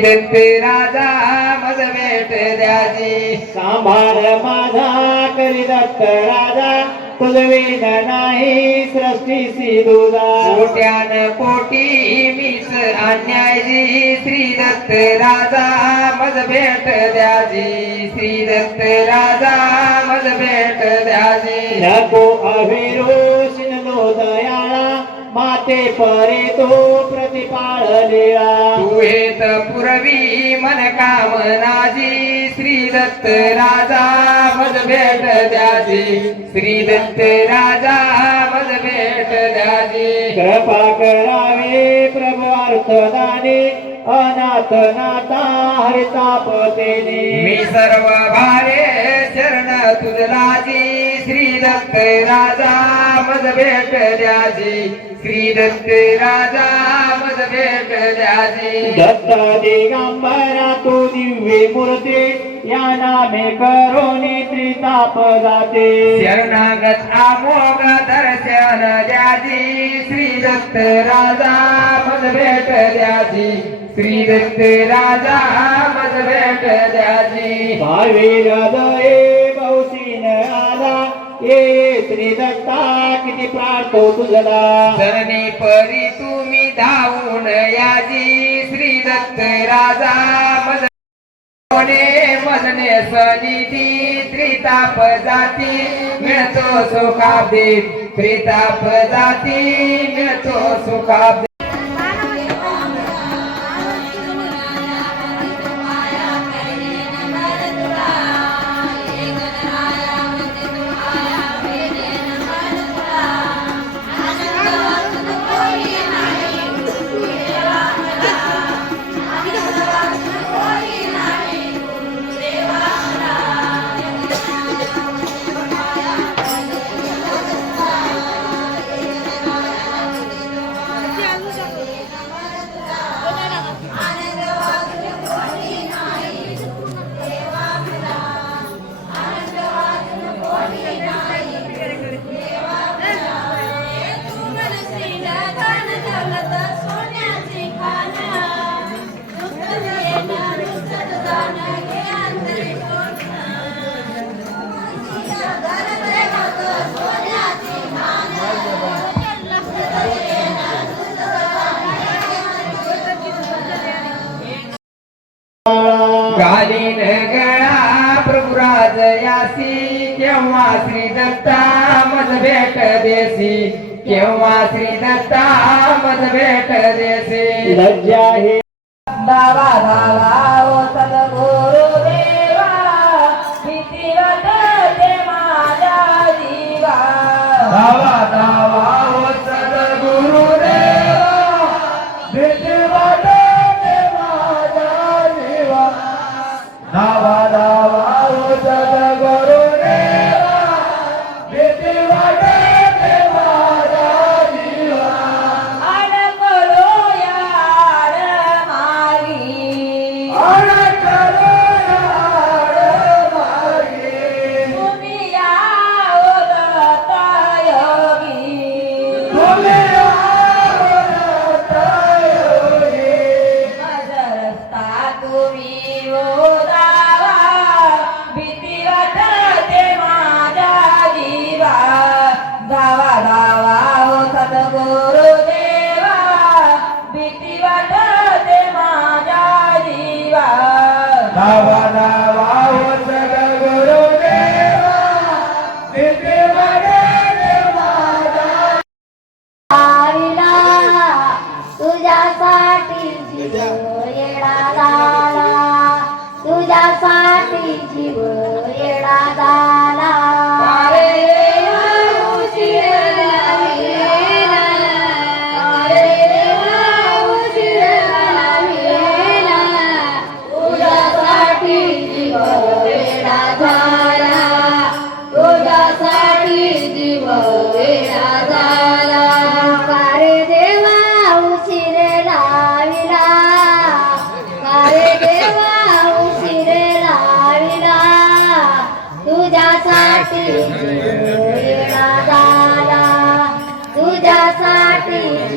दत्त राजा मज भेट द्याजी सांभाळ माझा करी दत्त राजा तुझवीन नाही सृष्टीसी दुजा कोट्यान कोटी मीच अन्यायजी श्री दत्त राजा मज भेट द्याजी श्री दत्त राजा मज भेट द्याजी नको दयाळा माते परे तो प्रतिपाळ लीळा तू हेत पुरवी मन कामनाजी श्री दत्त राजा मज भेट द्याजी. श्री दत्त राजा मज भेट द्याजी. कृपा करावे प्रभू अर्थदाने अनाथ नाथा हरितापतेने मी सर्व भावे शरण तुझलाजी श्री दत्त राजा मज भेट द्याजी. श्री दत्त राजा मज भेट द्याजी. दत्त दिगंबरा तू दिव्य मूर्ती. या नामे करोनी त्रिताप जाते. शरणागत आमोग दर्शन द्याजी. श्री दत्त राजा मज भेट द्याजी. श्री दत्त राजा मज भेट द्याजी. भावी हृदये हे श्री दत्ता किती प्रार्थो तुझला धरणी परी तुम्ही धावून याजी श्री दत्त राजा. मज कोणे सनिधी त्रिताप जाती मिळतो सुखाब्दी त्रिताप जाती मिळतो सुखाब्दी घालीन गळा प्रभुराज यासी केव्हा श्री दत्ता मज भेट देसी केव्हा श्री दत्ता मज भेट देसी. लज्जा हे दावा दावा जीव Happy